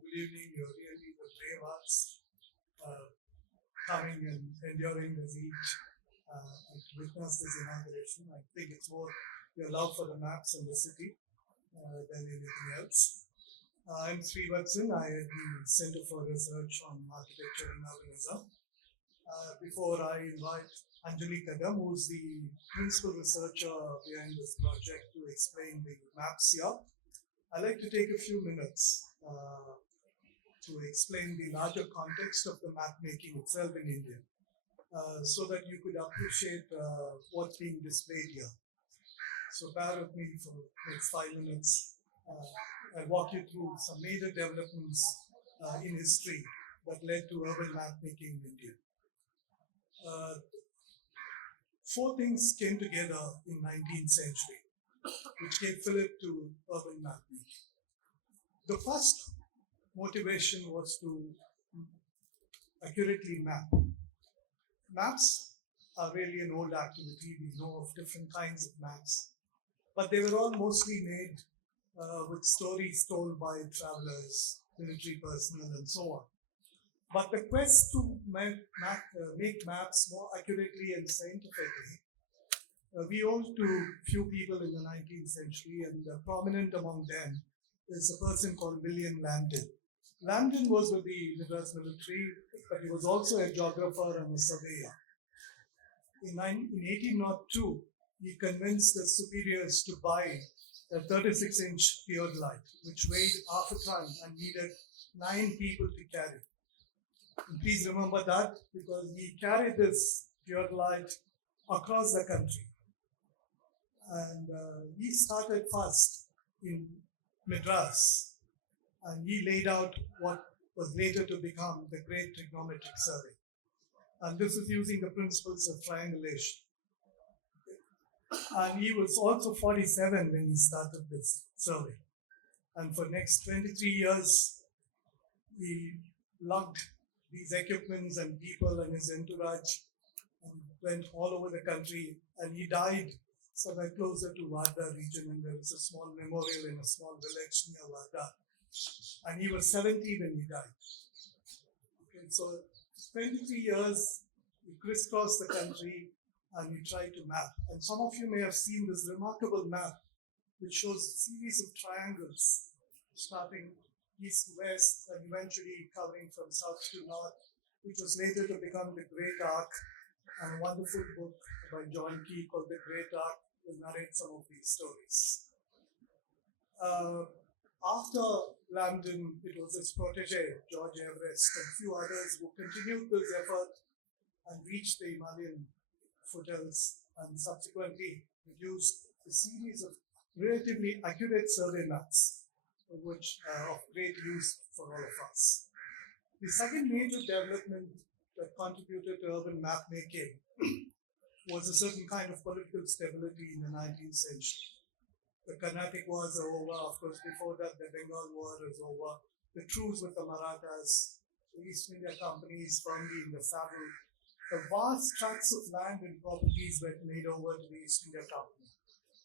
good evening. You're really the brave hearts coming and enduring the heat and to witness this inauguration. I think it's more your love for the maps and the city than anything else. I'm Srivatsan. I am the Center for Research on Architecture and Urbanism. Before I invite Anjali Kadam, who's the principal researcher behind this project, to explain the maps here, I'd like to take a few minutes to explain the larger context of the map making itself in India, so that you could appreciate what's being displayed here. So bear with me for the next 5 minutes. I'll walk you through some major developments in history that led to urban map making in India. Four things came together in 19th century, which gave fillip to urban map making. The first motivation was to accurately map. Maps are really an old activity. We know of different kinds of maps, but they were all mostly made with stories told by travelers, military personnel, and so on. But the quest to make maps more accurately and scientifically, we owe to few people in the 19th century, and prominent among them is a person called William Lambton. Lambton was with the Madras military, but he was also a geographer and a surveyor. In 1802, he convinced the superiors to buy a 36-inch theodolite, which weighed half a ton and needed 9 people to carry. And please remember that, because he carried this theodolite across the country. And he started first in Madras, and he laid out what was later to become the Great Trigonometric Survey. And this is using the principles of triangulation. And he was also 47 when he started this survey. And for next 23 years, he lugged these equipments and people and his entourage and went all over the country. And he died somewhere closer to Wada region, and there is a small memorial in a small village near Wada. And he was 70 when he died. Okay, so 23 years, he crisscrossed the country and he tried to map. And some of you may have seen this remarkable map, which shows a series of triangles starting east to west and eventually covering from south to north, which was later to become the Great Arc, and a wonderful book by John Key called The Great Arc will narrate some of these stories. After Lambton, it was his protege, George Everest, and a few others who continued this effort and reached the Himalayan foothills and subsequently produced a series of relatively accurate survey maps, which are of great use for all of us. The second major development that contributed to urban map making was a certain kind of political stability in the 19th century. The Carnatic wars are over. Of course, before that, the Bengal War is over. The truce with the Marathas, the East India companies firmly in the saddle. The vast tracts of land and properties were made over to the East India Company.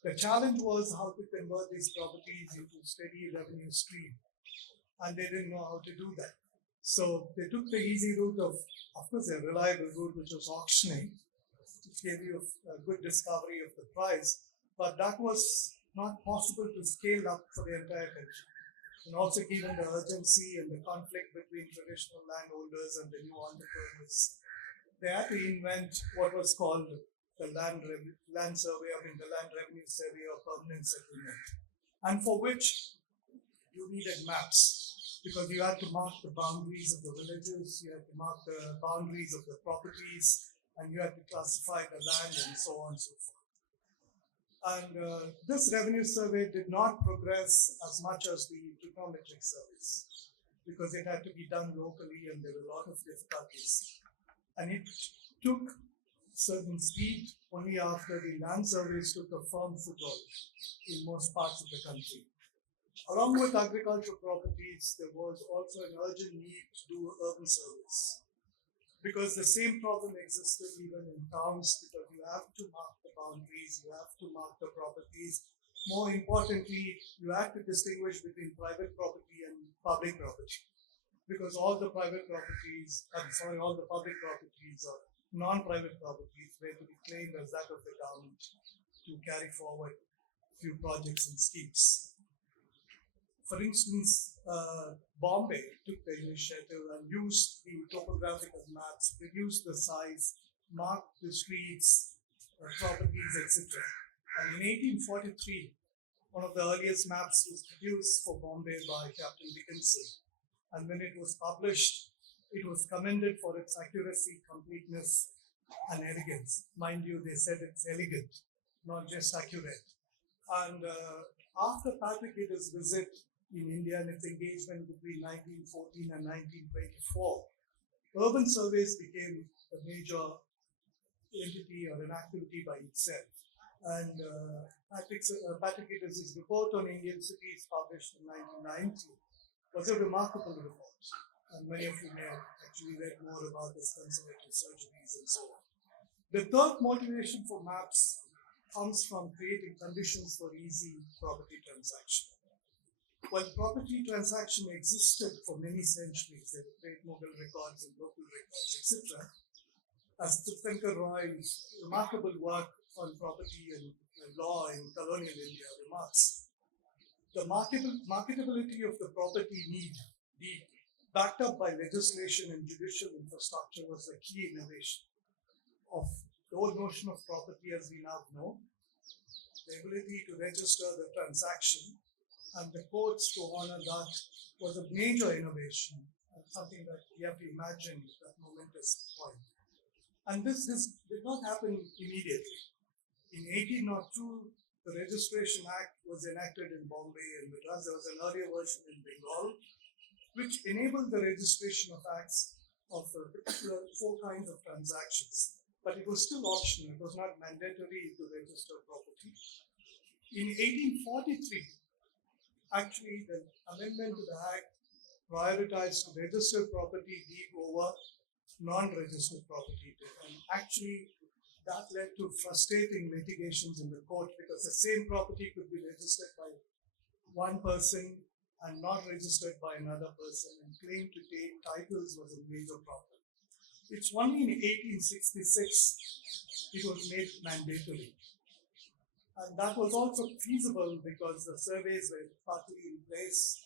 The challenge was how to convert these properties into steady revenue stream, and they didn't know how to do that. So they took the easy route of course, a reliable route, which was auctioning, which gave you a good discovery of the price, but that was not possible to scale up for the entire country. And also given the urgency and the conflict between traditional landholders and the new entrepreneurs, they had to invent what was called the land survey, the land revenue survey or permanent settlement, and for which you needed maps, because you had to mark the boundaries of the villages, you had to mark the boundaries of the properties, and you had to classify the land and so on and so forth. And this revenue survey did not progress as much as the trigonometric surveys, because it had to be done locally and there were a lot of difficulties. And it took certain speed only after the land surveys took a firm foothold in most parts of the country. Along with agricultural properties, there was also an urgent need to do urban surveys, because the same problem existed even in towns, because you have to mark the boundaries, you have to mark the properties, More importantly, you have to distinguish between private property and public property, because all the public properties or non-private properties were to be claimed as that of the government to carry forward few projects and schemes. For instance, Bombay took the initiative and used the topographical maps, reduced the size, marked the streets, properties, etc. And in 1843, one of the earliest maps was produced for Bombay by Captain Dickinson. And when it was published, it was commended for its accuracy, completeness, and elegance. Mind you, they said it's elegant, not just accurate. And after Patrick Gitters' visit in India and its engagement between 1914 and 1924, urban surveys became a major entity or an activity by itself. And Patrick Gitters' report on Indian cities, published in 1990, was a remarkable report. And many of you may have actually read more about this conservative surgeries and so on. The third motivation for maps comes from creating conditions for easy property transaction. While property transaction existed for many centuries, there were great Mughal records and local records, etc. As Tirthankar Roy's remarkable work on property and law in colonial India remarks, the marketability of the property need, backed up by legislation and judicial infrastructure, was the key innovation of the whole notion of property as we now know. The ability to register the transaction and the courts to honor that was a major innovation, and something that we have to imagine at that momentous point. And this did not happen immediately. In 1802, the Registration Act was enacted in Bombay and Madras. There was an earlier version in Bengal, which enabled the registration of acts of particular 4 kinds of transactions. But it was still optional. It was not mandatory to register property. In 1843, actually, the amendment to the Act prioritized to register property deed over non-registered property. And actually, that led to frustrating litigations in the court, because the same property could be registered by one person and not registered by another person, and claim to take titles was a major problem. It's only in 1866 it was made mandatory. And that was also feasible because the surveys were partly in place,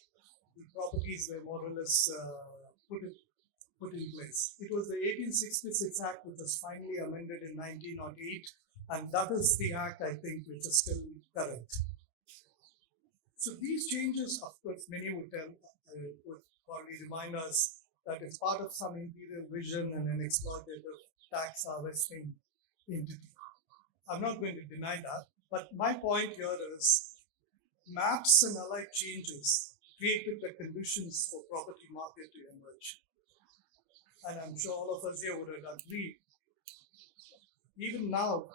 the properties were more or less put in place. It was the 1866 Act which was finally amended in 1908, and that is the Act, I think, which is still current. So these changes, of course, many would probably remind us that it's part of some imperial vision and an exploitative tax harvesting entity. I'm not going to deny that, but my point here is maps and allied changes created the conditions for property market to emerge. And I'm sure all of us here would agree, even now,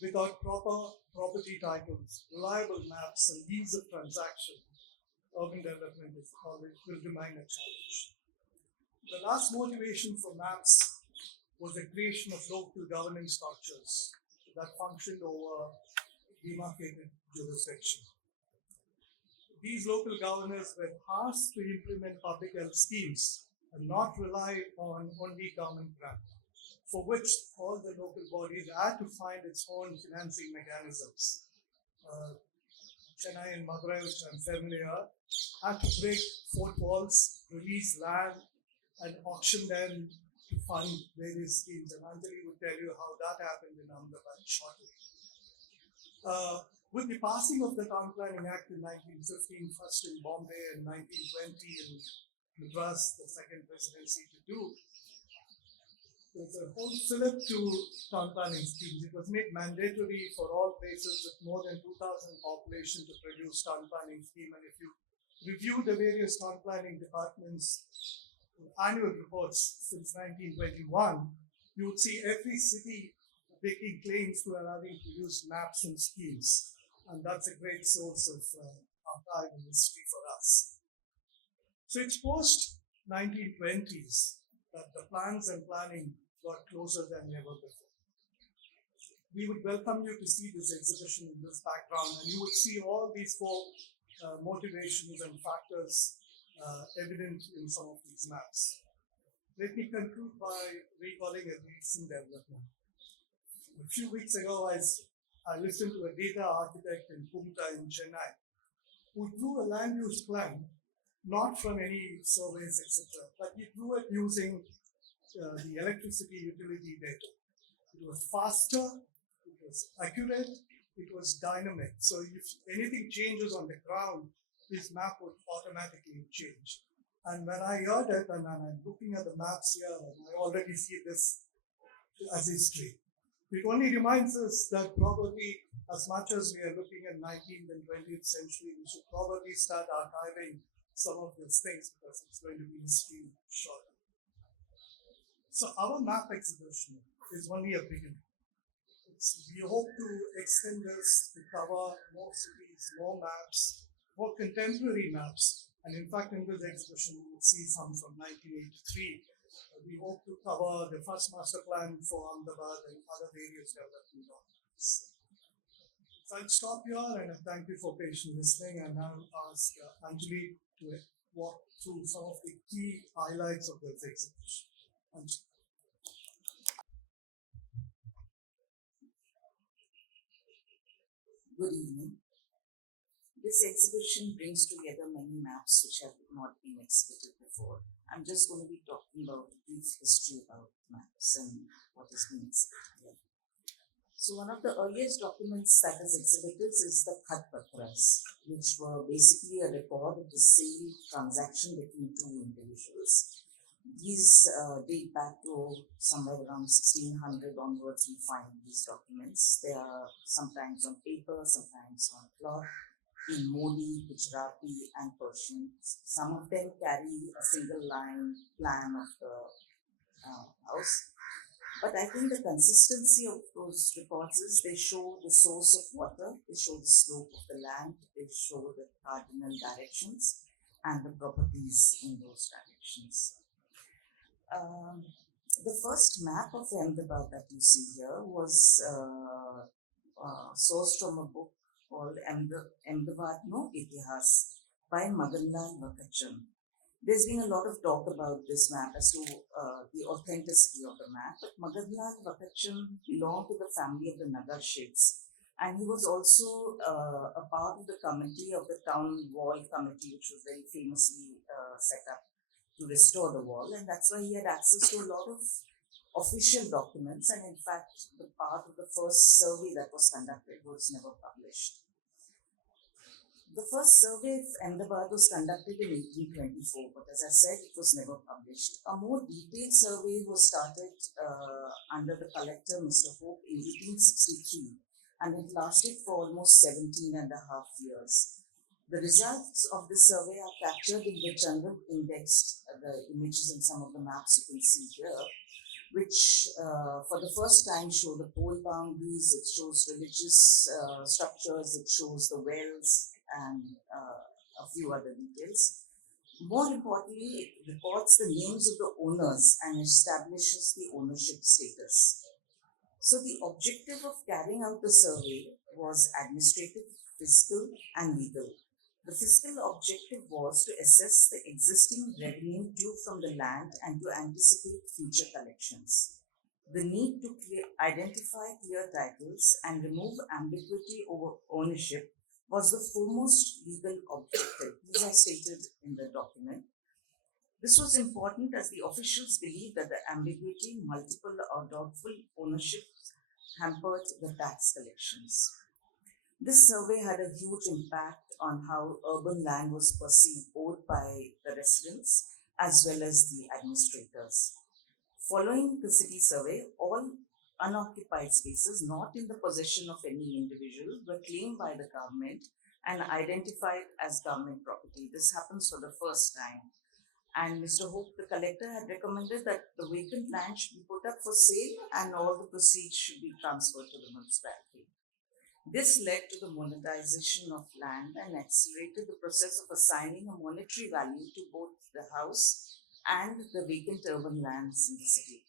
without proper property titles, reliable maps, and ease of transaction, urban development will remain a challenge. The last motivation for maps was the creation of local governing structures that functioned over demarcated jurisdiction. These local governors were tasked to implement public health schemes and not rely on only government grant, for which all the local bodies had to find its own financing mechanisms. Chennai and Madurai, which I'm familiar, had to break fort walls, release land, and auction them to fund various schemes. And Anjali would tell you how that happened in Ahmedabad shortly. With the passing of the Town Planning Act in 1915, first in Bombay, and 1920 in Madras, the second presidency to do, there's a whole fillip to town planning schemes. It was made mandatory for all places with more than 2,000 population to produce town planning scheme. And if you review the various town planning departments' annual reports since 1921, you would see every city making claims to having produced maps and schemes. And that's a great source of archival history for us. So it's post 1920s that the plans and planning got closer than ever before. we would welcome you to see this exhibition in this background, and you would see all these four motivations and factors evident in some of these maps. Let me conclude by recalling a recent development. A few weeks ago, I listened to a data architect in Punta in Chennai who drew a land use plan, not from any surveys, etc., but he drew it using the electricity utility data. It was faster, it was accurate, it was dynamic. So if anything changes on the ground, this map would automatically change. And when I heard it, and I'm looking at the maps here, and I already see this as history. It only reminds us that probably, as much as we are looking at 19th and 20th century, we should probably start archiving some of these things because it's going to be history short. So our map exhibition is only a beginning. We hope to extend this to cover more cities, more maps, more contemporary maps. And in fact, in this exhibition, you will see some from 1983. We hope to cover the first master plan for Ahmedabad and other various development documents. So I'll stop here and thank you for patiently listening, and I'll ask Anjali to walk through some of the key highlights of this exhibition. Anjali. Good evening. This exhibition brings together many maps which have not been exhibited before. I'm just going to be talking about a brief history about maps and what has been exhibited here. So one of the earliest documents that is exhibited is the Khatpatras, which were basically a record of the sale transaction between two individuals. These date back to somewhere around 1600 onwards. We find these documents. They are sometimes on paper, sometimes on cloth, in Modi, Gujarati, and Persian. Some of them carry a single line plan of the house. But I think the consistency of those records is they show the source of water, they show the slope of the land, they show the cardinal directions and the properties in those directions. The first map of Ahmedabad that you see here was sourced from a book called Ahmedabad No Itihas by Madanlal Vakachan. There's been a lot of talk about this map as to the authenticity of the map, but Madanlal Vakachan belonged to the family of the Nagar Sheikhs, and he was also a part of the committee of the town wall committee, which was very famously set up to restore the wall, and that's why he had access to a lot of official documents, and in fact the part of the first survey that was conducted was never published. The first survey of Ahmedabad was conducted in 1824, but as I said, it was never published. A more detailed survey was started under the collector, Mr. Hope, in 1863, and it lasted for almost 17 and a half years. The results of this survey are captured in the general index, the images in some of the maps you can see here, which for the first time show the pole boundaries, it shows religious structures, it shows the wells, and a few other details. More importantly, it records the names of the owners and establishes the ownership status. So the objective of carrying out the survey was administrative, fiscal, and legal. The fiscal objective was to assess the existing revenue due from the land and to anticipate future collections. The need to identify clear titles and remove ambiguity over ownership was the foremost legal objective. These are stated in the document. This was important as the officials believed that the ambiguity, multiple or doubtful ownership hampered the tax collections. This survey had a huge impact on how urban land was perceived both by the residents as well as the administrators. Following the city survey, all unoccupied spaces not in the possession of any individual were claimed by the government and identified as government property. This happens for the first time. And Mr. Hope, the collector, had recommended that the vacant land should be put up for sale and all the proceeds should be transferred to the municipality. This led to the monetization of land and accelerated the process of assigning a monetary value to both the house and the vacant urban lands in the city.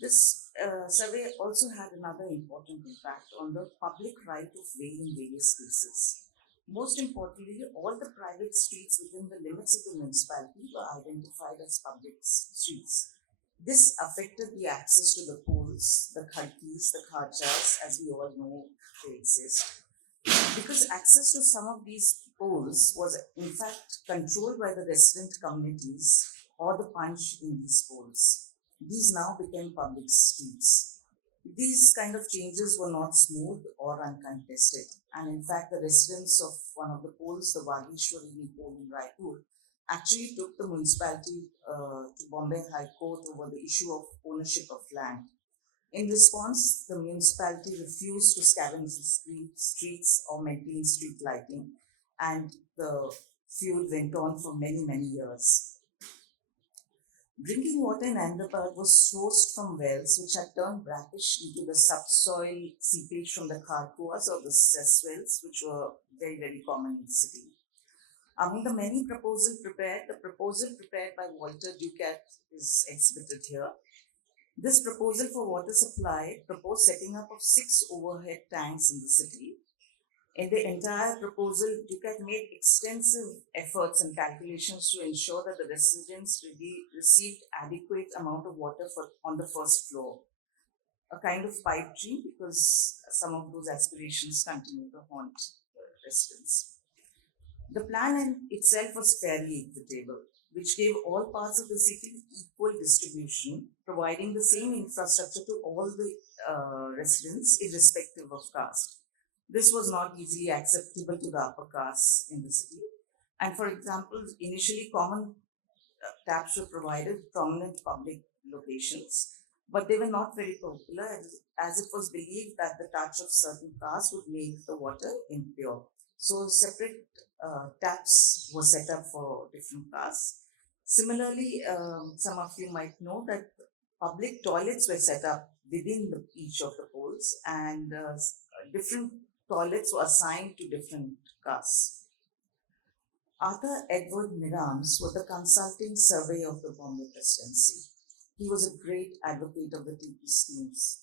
This survey also had another important impact on the public right of way in various cases. Most importantly, all the private streets within the limits of the municipality were identified as public streets. This affected the access to the poles, the khadkis, the kharchas, as we all know they exist. Because access to some of these poles was in fact controlled by the resident communities or the punch in these poles. These now became public streets. These kind of changes were not smooth or uncontested, and in fact, the residents of one of the poles, the Vageshwari pole in Raipur, actually took the municipality to Bombay High Court over the issue of ownership of land. In response, the municipality refused to scavenge the streets or maintain street lighting, and the feud went on for many, many years. Drinking water in Ahmedabad was sourced from wells which had turned brackish due to the subsoil seepage from the kharkuas or the cess wells, which were very, very common in the city. Among the many proposals prepared, the proposal prepared by Walter Ducat is exhibited here. This proposal for water supply proposed setting up of 6 overhead tanks in the city. In the entire proposal, Ducat made extensive efforts and calculations to ensure that the residents really received adequate amount of water on the first floor. A kind of pipe dream, because some of those aspirations continue to haunt the residents. The plan itself was fairly equitable, which gave all parts of the city equal distribution, providing the same infrastructure to all the residents, irrespective of caste. This was not easily acceptable to the upper castes in the city. And for example, initially common taps were provided prominent public locations, but they were not very popular as it was believed that the touch of certain castes would make the water impure. So separate taps were set up for different castes. Similarly, some of you might know that public toilets were set up within each of the poles, and different toilets were assigned to different castes. Arthur Edward Mirams was the consulting surveyor of the Bombay Presidency. He was a great advocate of the TP schemes.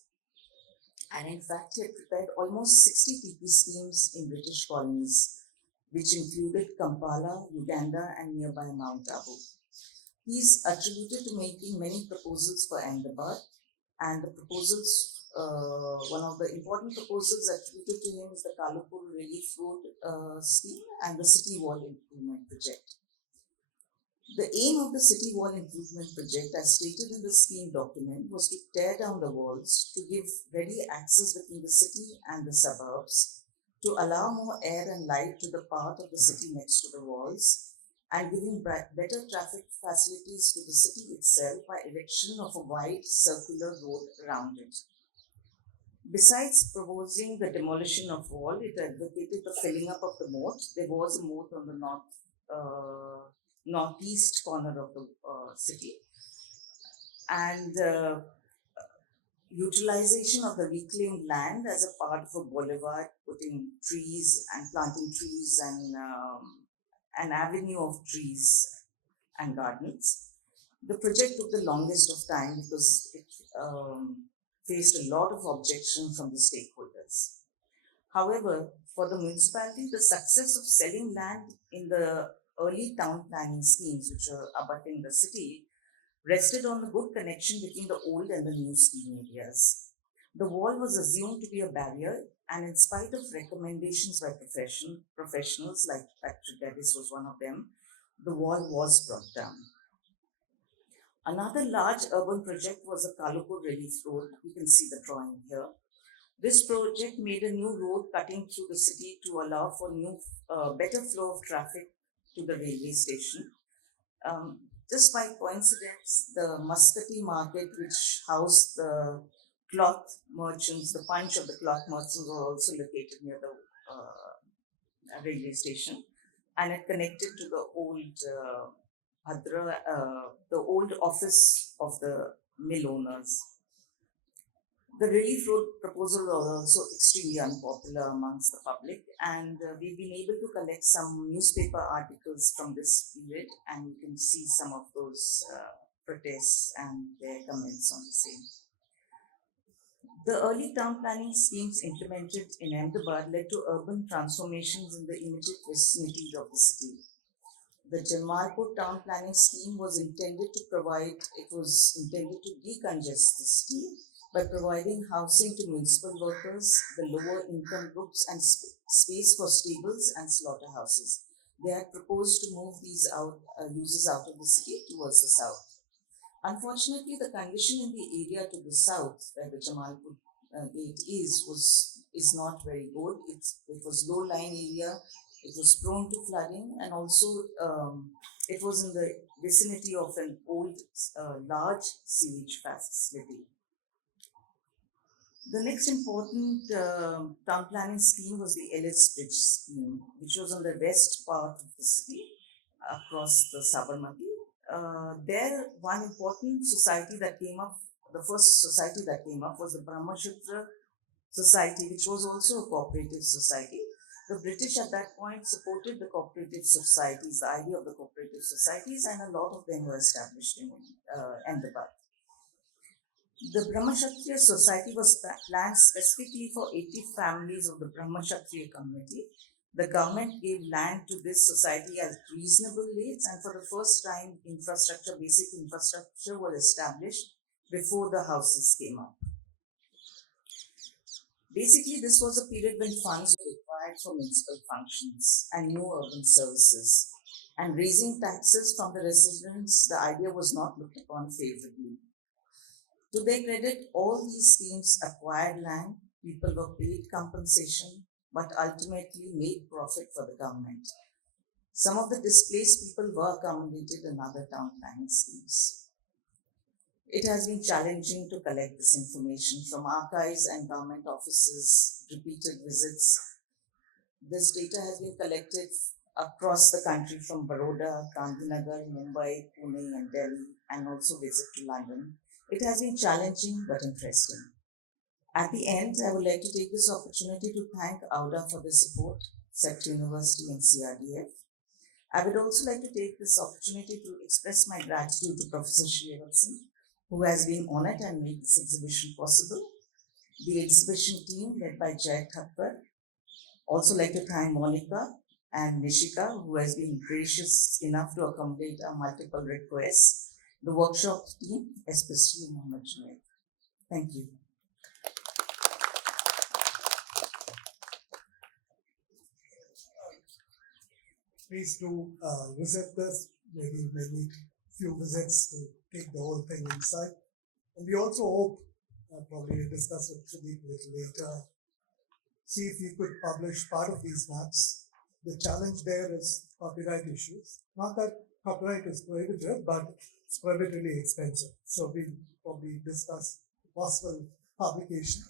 And in fact, he had prepared almost 60 TP schemes in British colonies, which included Kampala, Uganda, and nearby Mount Abu. He is attributed to making many proposals for Ahmedabad, and the proposals, one of the important proposals attributed to him is the Kalupur Relief Road scheme and the City Wall Improvement Project. The aim of the City Wall Improvement Project, as stated in the scheme document, was to tear down the walls to give ready access between the city and the suburbs, to allow more air and light to the part of the city next to the walls, and giving better traffic facilities to the city itself by erection of a wide circular road around it. Besides proposing the demolition of wall, it advocated the filling up of the moat. There was a moat on the northeast corner of the city, and utilization of the reclaimed land as a part of a boulevard, putting trees and planting trees and an avenue of trees and gardens. The project took the longest of time because it faced a lot of objection from the stakeholders. However, for the municipality, the success of selling land in the early town planning schemes, which are abutting the city, rested on the good connection between the old and the new scheme areas. The wall was assumed to be a barrier, and in spite of recommendations by professionals like Patrick Davis was one of them, the wall was brought down. Another large urban project was the Kalupur Relief Road. You can see the drawing here. This project made a new road cutting through the city to allow for better flow of traffic to the railway station. Just by coincidence, the Muscati market, which housed the cloth merchants, the punch of the cloth merchants, were also located near the railway station, and it connected to the old the old office of the mill owners. The relief road proposal was also extremely unpopular amongst the public, and we've been able to collect some newspaper articles from this period, and you can see some of those protests and their comments on the same. The early town planning schemes implemented in Ahmedabad led to urban transformations in the immediate vicinity of the city. The Jamalpur town planning scheme was intended to decongest the city by providing housing to municipal workers, the lower income groups, and space for stables and slaughterhouses. They had proposed to move these uses out of the city towards the south. Unfortunately, the condition in the area to the south, where the Jamalpur gate is not very good. It was low-lying area. It was prone to flooding, and also it was in the vicinity of an old, large sewage facility. The next important town planning scheme was the Ellis Bridge scheme, which was on the west part of the city, across the Sabarmati. There, one important society that came up, the first society that came up was the Brahmashatra Society, which was also a cooperative society. The British at that point supported the cooperative societies, the idea of the cooperative societies, and a lot of them were established in Ahmedabad. The Brahmakshatriya Society was planned specifically for 80 families of the Brahmakshatriya community. The government gave land to this society at reasonable rates, and for the first time, basic infrastructure was established before the houses came up. Basically, this was a period when funds were required for municipal functions and new urban services. And raising taxes from the residents, the idea was not looked upon favorably. To their credit, all these schemes acquired land, people were paid compensation, but ultimately made profit for the government. Some of the displaced people were accommodated in other town planning schemes. It has been challenging to collect this information from archives and government offices, repeated visits. This data has been collected across the country from Baroda, Gandhinagar, Mumbai, Pune, and Delhi, and also visit to London. It has been challenging but interesting. At the end, I would like to take this opportunity to thank AUDA for the support, CEPT University and CRDF. I would also like to take this opportunity to express my gratitude to Professor Srivatsan, who has been honored and made this exhibition possible. The exhibition team led by Jay Khatpatras. Also like to thank Monica and Nishika, who has been gracious enough to accommodate our multiple requests. The workshop team, especially Mohammed Junaid. Thank you. Please do visit this, maybe few visits to take the whole thing inside. And we also hope, probably we'll discuss it a little later, see if we could publish part of these maps. The challenge there is copyright issues. Not that copyright is prohibited, but it's prohibitively expensive. So we'll probably discuss possible publication.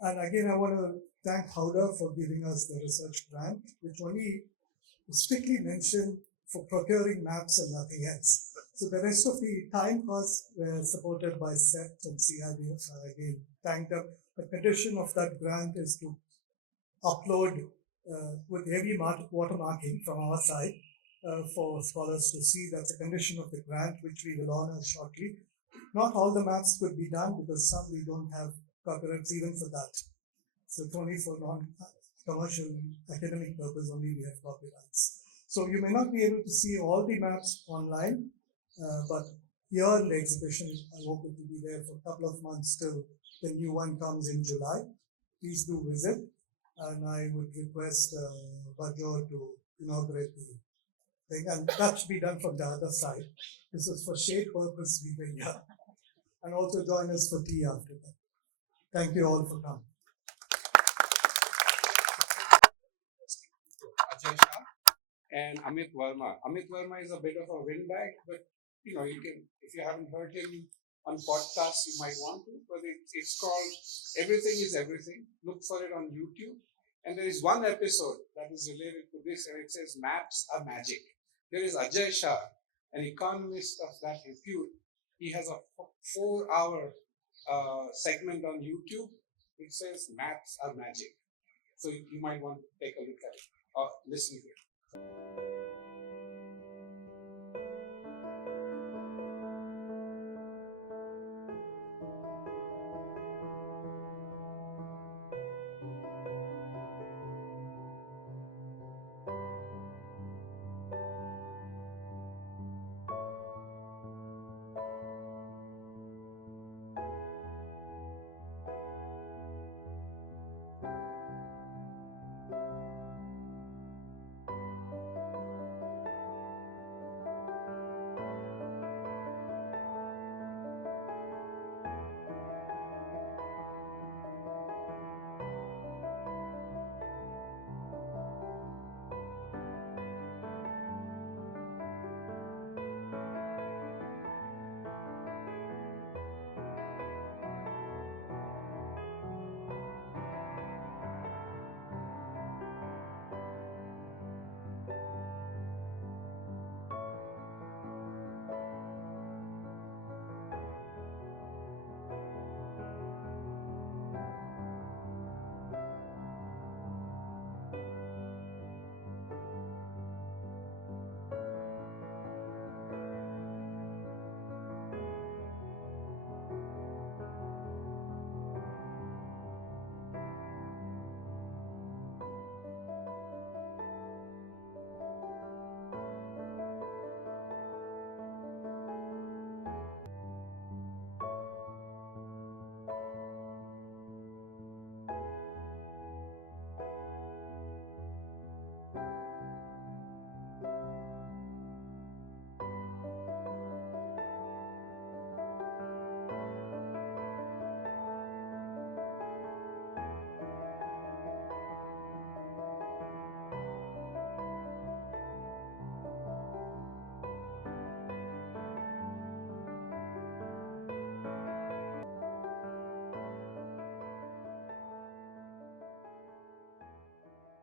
And again, I want to thank AUDA for giving us the research grant, which only strictly mentioned for procuring maps and nothing else. So the rest of the time costs were supported by CEPT and CRDF. Again, thank them. The condition of that grant is to upload with heavy watermarking from our side for scholars to see. That's a condition of the grant, which we will honor shortly. Not all the maps could be done because some we don't have copyrights even for that. So it's only for non-commercial academic purpose only we have copyrights. So you may not be able to see all the maps online, but here in the exhibition, I hope it will be there for a couple of months till the new one comes in July. Please do visit, and I would request Bajo to inaugurate the thing, and that should be done from the other side. This is for shade purpose we bring here, and also join us for tea after that. Thank you all for coming. Ajay Shah and Amit Verma. Amit Verma is a bit of a windbag, but you can, if you haven't heard him on podcasts, you might want to. But it's called Everything is Everything. Look for it on YouTube. And there is one episode that is related to this, and it says Maps are Magic. There is Ajay Shah, an economist of that repute. He has a 4-hour segment on YouTube. It says Maps are Magic. So you might want to take a look at it or listen to it.